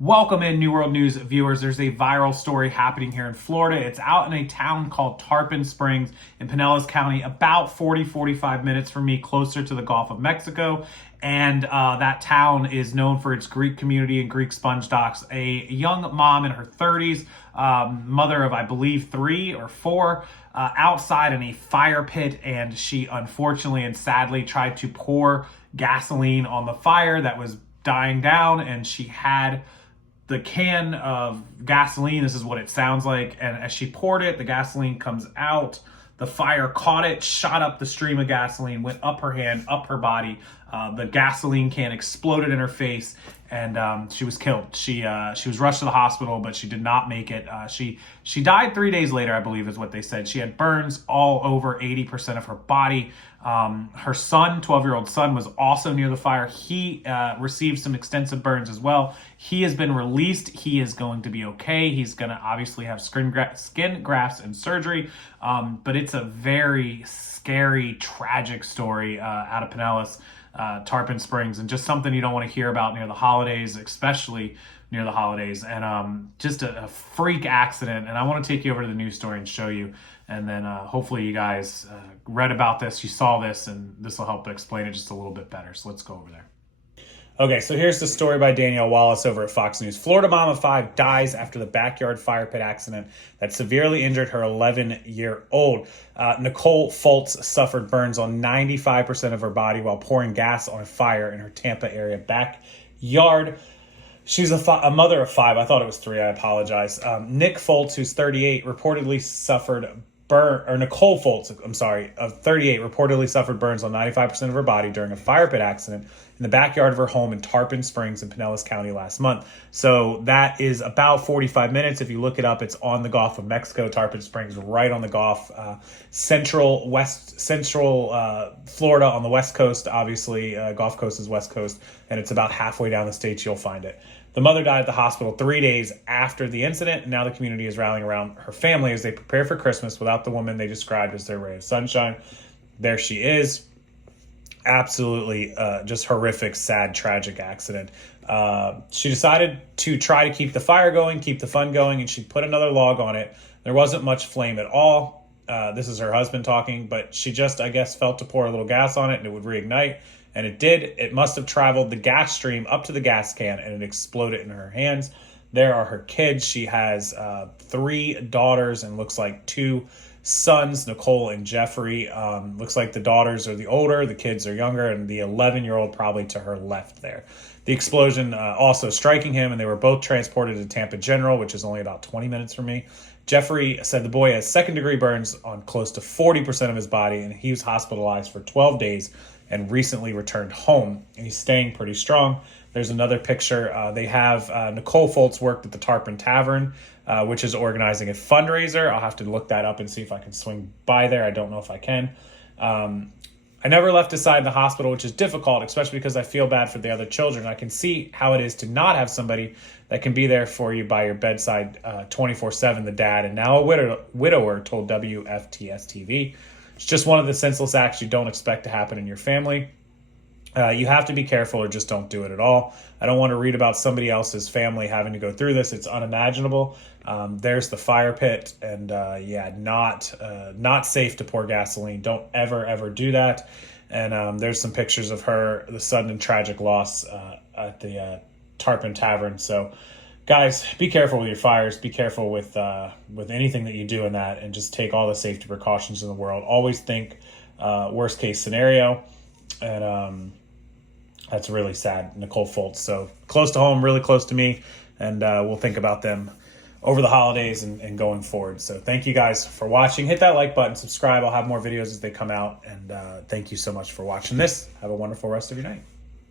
Welcome in, New World News viewers. There's a viral story happening here in Florida. It's out in a town called Tarpon Springs in Pinellas County, about 45 minutes from me, closer to the Gulf of Mexico. And that town is known for its Greek community and Greek sponge docks. A young mom in her 30s, mother of, I believe, 3 or 4, outside in a fire pit, and she unfortunately and sadly tried to pour gasoline on the fire that was dying down, and she had the can of gasoline. This is what it sounds like. And as she poured it, the gasoline comes out. The fire caught it, shot up the stream of gasoline, went up her hand, up her body. The gasoline can exploded in her face, and she was killed. She was rushed to the hospital, but she did not make it. She died 3 days later, I believe is what they said. She had burns all over 80% of her body. Her son, 12-year-old son, was also near the fire. He received some extensive burns as well. He has been released. He is going to be okay. He's going to obviously have skin grafts and surgery, but it's a very scary, tragic story out of Pinellas, Tarpon Springs, and just something you don't want to hear about near the holidays, especially near the holidays. And just a freak accident. And I want to take you over to the news story and show you. And then hopefully you guys read about this, you saw this, and this will help explain it just a little bit better. So let's go over there. Okay, so here's the story by Danielle Wallace over at Fox News. Florida mom of 5 dies after the backyard fire pit accident that severely injured her 11-year-old. Nicole Foltz suffered burns on 95% of her body while pouring gas on a fire in her Tampa area backyard. She's a mother of 5. I thought it was 3. I apologize. Nick Foltz, who's 38, reportedly suffered Nicole Foltz, of 38, reportedly suffered burns on 95% of her body during a fire pit accident in the backyard of her home in Tarpon Springs in Pinellas County last month. So that is about 45 minutes. If you look it up, it's on the Gulf of Mexico. Tarpon Springs, right on the Gulf, central Florida on the west coast. Obviously, Gulf Coast is west coast, and it's about halfway down the state. You'll find it. The mother died at the hospital 3 days after the incident, and now the community is rallying around her family as they prepare for Christmas without the woman they described as their ray of sunshine. There she is. Absolutely just horrific, sad, tragic accident. She decided to try to keep the fire going, keep the fun going, and she put another log on it. There wasn't much flame at all. This is her husband talking, but she just, I guess, felt to pour a little gas on it and it would reignite. And it did. It must have traveled the gas stream up to the gas can, and it exploded in her hands. There are her kids. She has 3 daughters and looks like 2 sons, Nicole and Jeffrey. Looks like the daughters are the older, the kids are younger, and the 11-year-old probably to her left there. The explosion also striking him, and they were both transported to Tampa General, which is only about 20 minutes from me. Jeffrey said the boy has second-degree burns on close to 40% of his body, and he was hospitalized for 12 days and recently returned home, and he's staying pretty strong. There's another picture. They have Nicole Foltz worked at the Tarpon Tavern, which is organizing a fundraiser. I'll have to look that up and see if I can swing by there. I don't know if I can. I never left his side in the hospital, which is difficult, especially because I feel bad for the other children. I can see how it is to not have somebody that can be there for you by your bedside 24/7, the dad, and now a widower, told WFTS-TV. It's just one of the senseless acts you don't expect to happen in your family. You have to be careful or just don't do it at all. I don't want to read about somebody else's family having to go through this. It's unimaginable. There's the fire pit, and not safe to pour gasoline. Don't ever do that. And there's some pictures of her, the sudden and tragic loss at the Tarpon Tavern. So guys, be careful with your fires. Be careful with anything that you do in that, and just take all the safety precautions in the world. Always think worst case scenario. And that's really sad, Nicole Foltz. So close to home, really close to me, and we'll think about them over the holidays and going forward. So thank you guys for watching. Hit that like button, subscribe. I'll have more videos as they come out, and thank you so much for watching this. Have a wonderful rest of your night.